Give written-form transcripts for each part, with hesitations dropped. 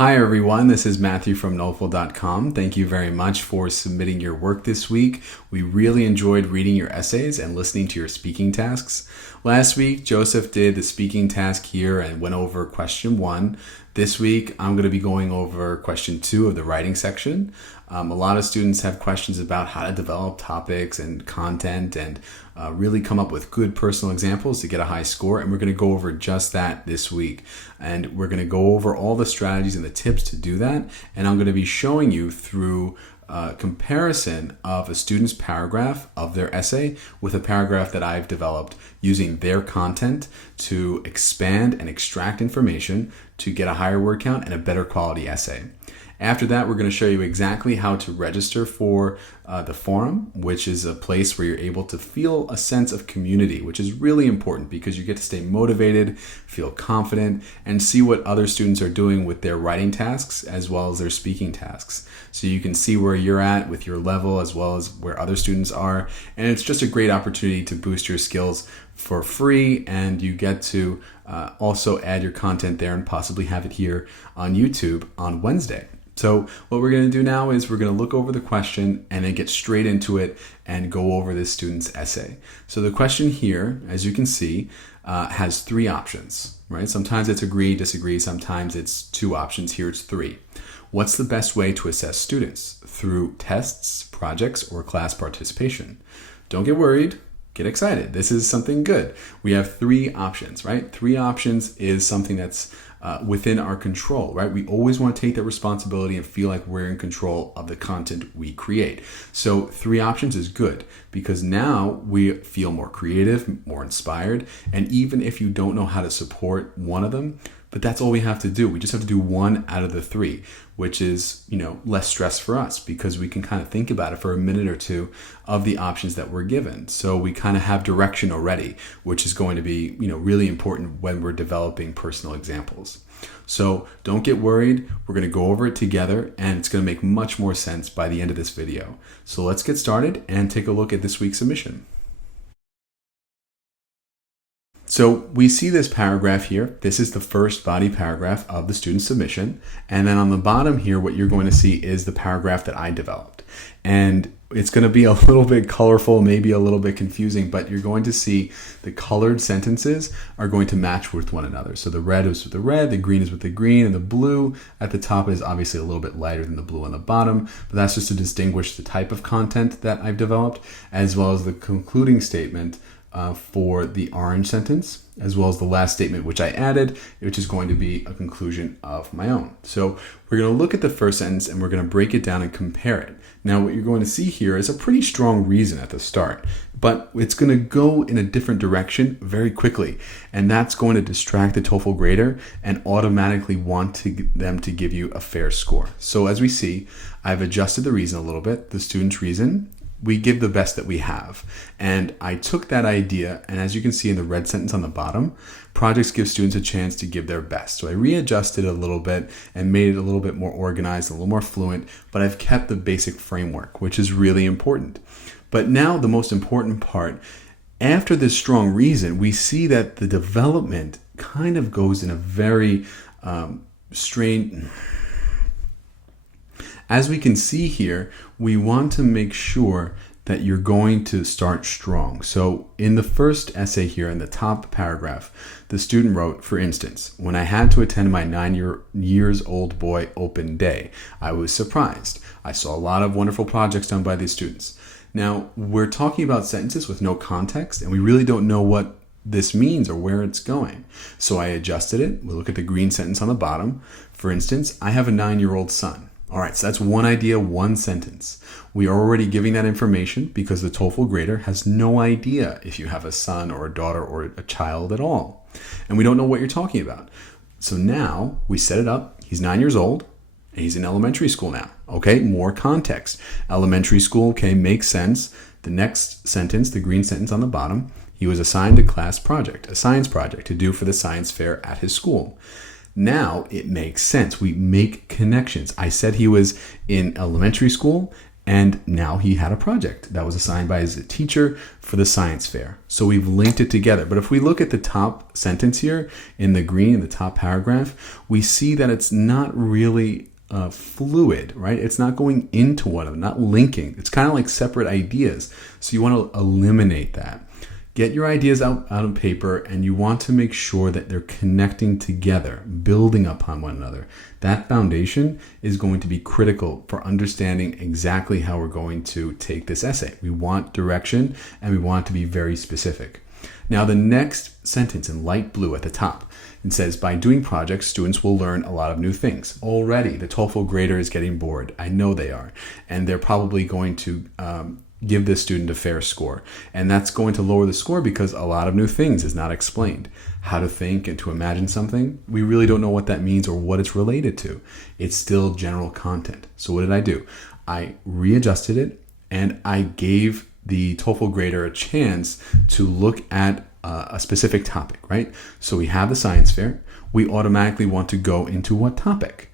Hi everyone, this is Matthew from TOEFL.com. Thank you very much for submitting your work this week. We really enjoyed reading your essays and listening to your speaking tasks. Last week, Joseph did the speaking task here and went over question 1. This week, I'm going to be going over question 2 of the writing section. A lot of students have questions about how to develop topics and content and really come up with good personal examples to get a high score. And we're going to go over just that this week. And we're going to go over all the strategies and the tips to do that. And I'm going to be showing you through comparison of a student's paragraph of their essay with a paragraph that I've developed using their content to expand and extract information to get a higher word count and a better quality essay. After that, we're going to show you exactly how to register for the forum, which is a place where you're able to feel a sense of community, which is really important because you get to stay motivated, feel confident, and see what other students are doing with their writing tasks as well as their speaking tasks. So you can see where you're at with your level as well as where other students are. And it's just a great opportunity to boost your skills for free, and you get to also add your content there and possibly have it here on YouTube on Wednesday. So what we're going to do now is we're going to look over the question and then get straight into it and go over this student's essay. So the question here, as you can see, has 3 options, right? Sometimes it's agree, disagree. Sometimes it's 2 options. Here it's 3. What's the best way to assess students? Through tests, projects, or class participation? Don't get worried. Get excited. This is something good. We have 3 options, right? 3 options is something that's within our control, right? We always want to take that responsibility and feel like we're in control of the content we create. So 3 options is good because now we feel more creative, more inspired. And even if you don't know how to support one of them, but that's all we have to do. We just have to do 1 out of the 3, which is, less stress for us because we can kind of think about it for a minute or 2 of the options that we're given. So we kind of have direction already, which is going to be, really important when we're developing personal examples. So don't get worried. We're going to go over it together and it's going to make much more sense by the end of this video. So let's get started and take a look at this week's submission. So we see this paragraph here. This is the first body paragraph of the student submission. And then on the bottom here, what you're going to see is the paragraph that I developed. And it's going to be a little bit colorful, maybe a little bit confusing, but you're going to see the colored sentences are going to match with one another. So the red is with the red, the green is with the green, and the blue at the top is obviously a little bit lighter than the blue on the bottom, but that's just to distinguish the type of content that I've developed, as well as the concluding statement for the orange sentence, as well as the last statement, which I added, which is going to be a conclusion of my own. So we're going to look at the first sentence and we're going to break it down and compare it. Now, what you're going to see here is a pretty strong reason at the start, but it's going to go in a different direction very quickly. And that's going to distract the TOEFL grader and automatically want them to give you a fair score. So as we see, I've adjusted the reason a little bit, the student's reason. We give the best that we have. And I took that idea, and as you can see in the red sentence on the bottom, projects give students a chance to give their best. So I readjusted it a little bit and made it a little bit more organized, a little more fluent, but I've kept the basic framework, which is really important. But now the most important part, after this strong reason, we see that the development kind of goes in a very strange... As we can see here, we want to make sure that you're going to start strong. So in the first essay here in the top paragraph, the student wrote, for instance, when I had to attend my 9-year-old boy open day, I was surprised. I saw a lot of wonderful projects done by these students. Now, we're talking about sentences with no context, and we really don't know what this means or where it's going. So I adjusted it. We'll look at the green sentence on the bottom. For instance, I have a 9-year-old son. All right, so that's one idea, one sentence. We are already giving that information because the TOEFL grader has no idea if you have a son or a daughter or a child at all. And we don't know what you're talking about. So now we set it up. He's 9 years old and he's in elementary school now. Okay, more context. Elementary school, okay, makes sense. The next sentence, the green sentence on the bottom, he was assigned a class project, a science project to do for the science fair at his school. Now it makes sense. We make connections. I said he was in elementary school And now he had a project that was assigned by his teacher for the science fair. So we've linked it together. But if we look at the top sentence here in the green, in the top paragraph, we see that it's not really fluid, right? It's not going into one another, not linking. It's kind of like separate ideas. So you want to eliminate that. Get your ideas out on paper, and you want to make sure that they're connecting together, building upon one another. That foundation is going to be critical for understanding exactly how we're going to take this essay. We want direction, and we want to be very specific. Now, the next sentence in light blue at the top, it says, by doing projects, students will learn a lot of new things. Already, the TOEFL grader is getting bored. I know they are. And they're probably going to give this student a fair score. And that's going to lower the score because a lot of new things is not explained. How to think and to imagine something, we really don't know what that means or what it's related to. It's still general content. So what did I do? I readjusted it, and I gave the TOEFL grader a chance to look at a specific topic, right? So we have the science fair. We automatically want to go into what topic?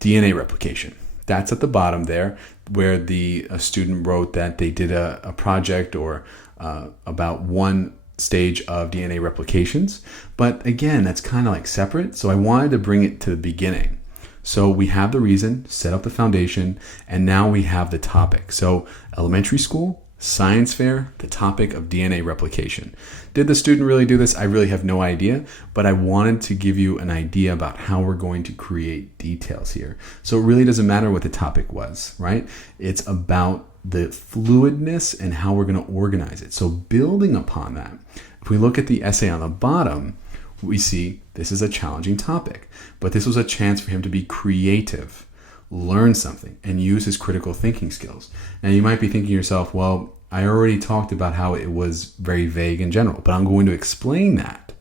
DNA replication. That's at the bottom there, where the student wrote that they did a project or about one stage of DNA replications. But again, that's kind of like separate. So I wanted to bring it to the beginning. So we have the reason, set up the foundation, and now we have the topic. So elementary school, science fair, the topic of DNA replication. Did the student really do this? I really have no idea, but I wanted to give you an idea about how we're going to create details here. So it really doesn't matter what the topic was, right? It's about the fluidness and how we're going to organize it. So building upon that, if we look at the essay on the bottom, we see this is a challenging topic, but this was a chance for him to be creative, learn something, and use his critical thinking skills. Now you might be thinking to yourself, well, I already talked about how it was very vague in general, but I'm going to explain that.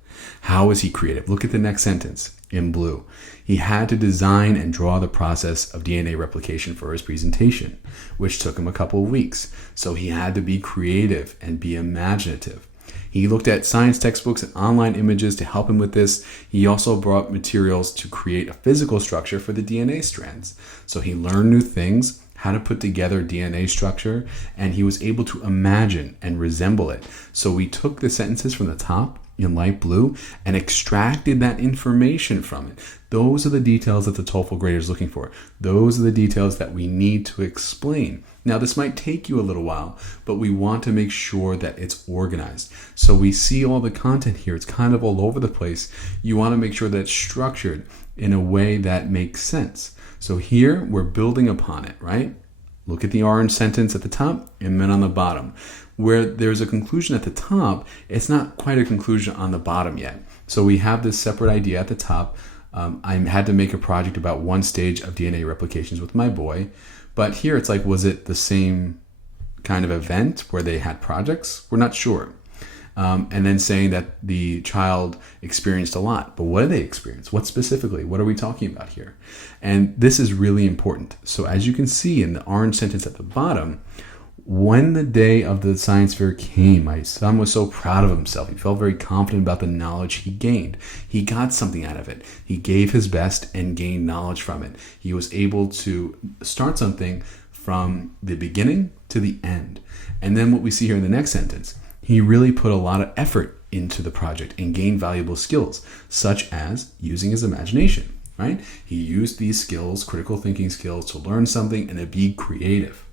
How is he creative? Look at the next sentence in blue. He had to design and draw the process of DNA replication for his presentation, which took him a couple of weeks. So he had to be creative and be imaginative. He looked at science textbooks and online images to help him with this. He also brought materials to create a physical structure for the DNA strands. So he learned new things, how to put together DNA structure, and he was able to imagine and resemble it. So we took the sentences from the top in light blue and extracted that information from it. Those are the details that the TOEFL grader is looking for. Those are the details that we need to explain. Now, this might take you a little while, but we want to make sure that it's organized. So we see all the content here. It's kind of all over the place. You want to make sure that it's structured in a way that makes sense. So here we're building upon it, right? Look at the orange sentence at the top and then on the bottom. Where there's a conclusion at the top, it's not quite a conclusion on the bottom yet. So we have this separate idea at the top. I had to make a project about one stage of DNA replications with my boy. But here it's like, was it the same kind of event where they had projects? We're not sure. And then saying that the child experienced a lot. But what did they experience? What specifically? What are we talking about here? And this is really important. So as you can see in the orange sentence at the bottom, when the day of the science fair came, my son was so proud of himself. He felt very confident about the knowledge he gained. He got something out of it. He gave his best and gained knowledge from it. He was able to start something from the beginning to the end. And then what we see here in the next sentence, he really put a lot of effort into the project and gained valuable skills, such as using his imagination, right? He used these skills, critical thinking skills, to learn something and to be creative.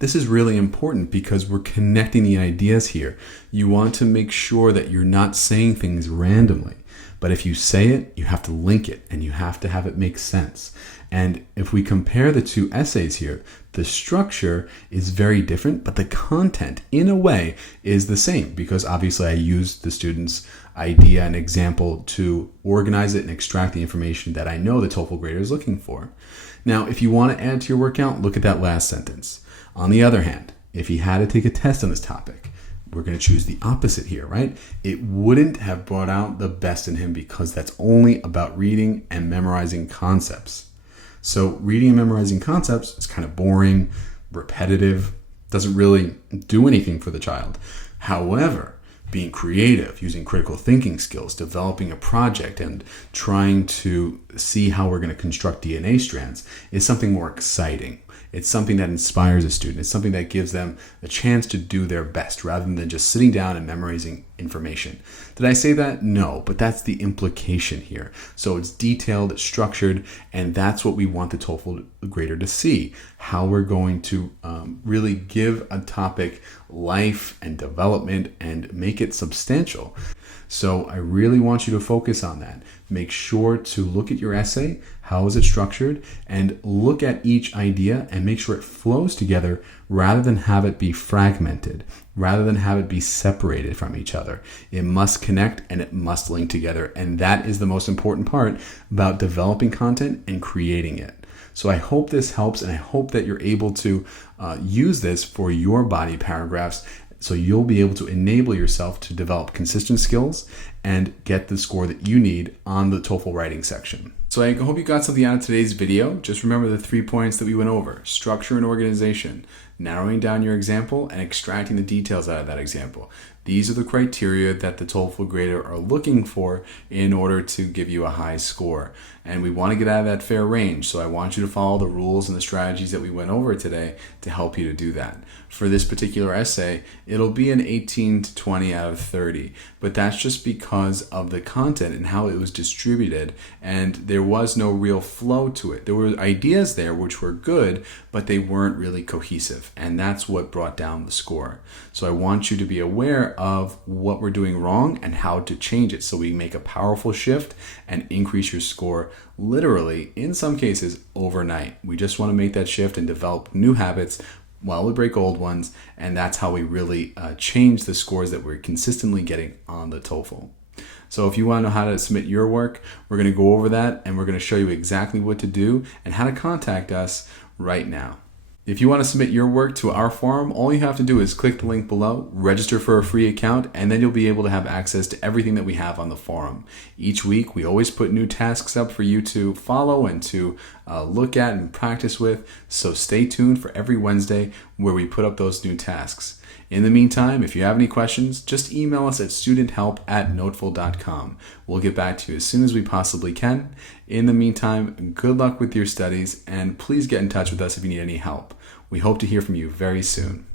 This is really important because we're connecting the ideas here. You want to make sure that you're not saying things randomly. But if you say it, you have to link it and you have to have it make sense. And if we compare the two essays here, the structure is very different, but the content, in a way, is the same because obviously I used the student's idea and example to organize it and extract the information that I know the TOEFL grader is looking for. Now, if you want to add to your workout, look at that last sentence. On the other hand, if he had to take a test on this topic, we're going to choose the opposite here, right? It wouldn't have brought out the best in him because that's only about reading and memorizing concepts. So reading and memorizing concepts is kind of boring, repetitive, doesn't really do anything for the child. However, being creative, using critical thinking skills, developing a project, and trying to see how we're going to construct DNA strands is something more exciting. It's something that inspires a student. It's something that gives them a chance to do their best rather than just sitting down and memorizing information. Did I say that? No, but that's the implication here. So it's detailed, it's structured, and that's what we want the TOEFL grader to see. How we're going to really give a topic life and development and make it substantial. So I really want you to focus on that. Make sure to look at your essay, how is it structured, and look at each idea and make sure it flows together rather than have it be fragmented, rather than have it be separated from each other. It must connect and it must link together. And that is the most important part about developing content and creating it. So I hope this helps, and I hope that you're able to use this for your body paragraphs, so you'll be able to enable yourself to develop consistent skills and get the score that you need on the TOEFL writing section. So I hope you got something out of today's video. Just remember the 3 points that we went over: structure and organization, narrowing down your example, and extracting the details out of that example. These are the criteria that the TOEFL grader are looking for in order to give you a high score. And we want to get out of that fair range. So I want you to follow the rules and the strategies that we went over today to help you to do that. For this particular essay, it'll be an 18 to 20 out of 30. But that's just because of the content and how it was distributed. And there was no real flow to it. There were ideas there which were good, but they weren't really cohesive. And that's what brought down the score. So I want you to be aware of what we're doing wrong and how to change it so we make a powerful shift and increase your score literally, in some cases, overnight. We just want to make that shift and develop new habits while we break old ones, and that's how we really change the scores that we're consistently getting on the TOEFL. So if you want to know how to submit your work, we're going to go over that, and we're going to show you exactly what to do and how to contact us right now. If you want to submit your work to our forum, all you have to do is click the link below, register for a free account, and then you'll be able to have access to everything that we have on the forum. Each week, we always put new tasks up for you to follow and to look at and practice with, so stay tuned for every Wednesday where we put up those new tasks. In the meantime, if you have any questions, just email us at studenthelp@noteful.com. We'll get back to you as soon as we possibly can. In the meantime, good luck with your studies, and please get in touch with us if you need any help. We hope to hear from you very soon.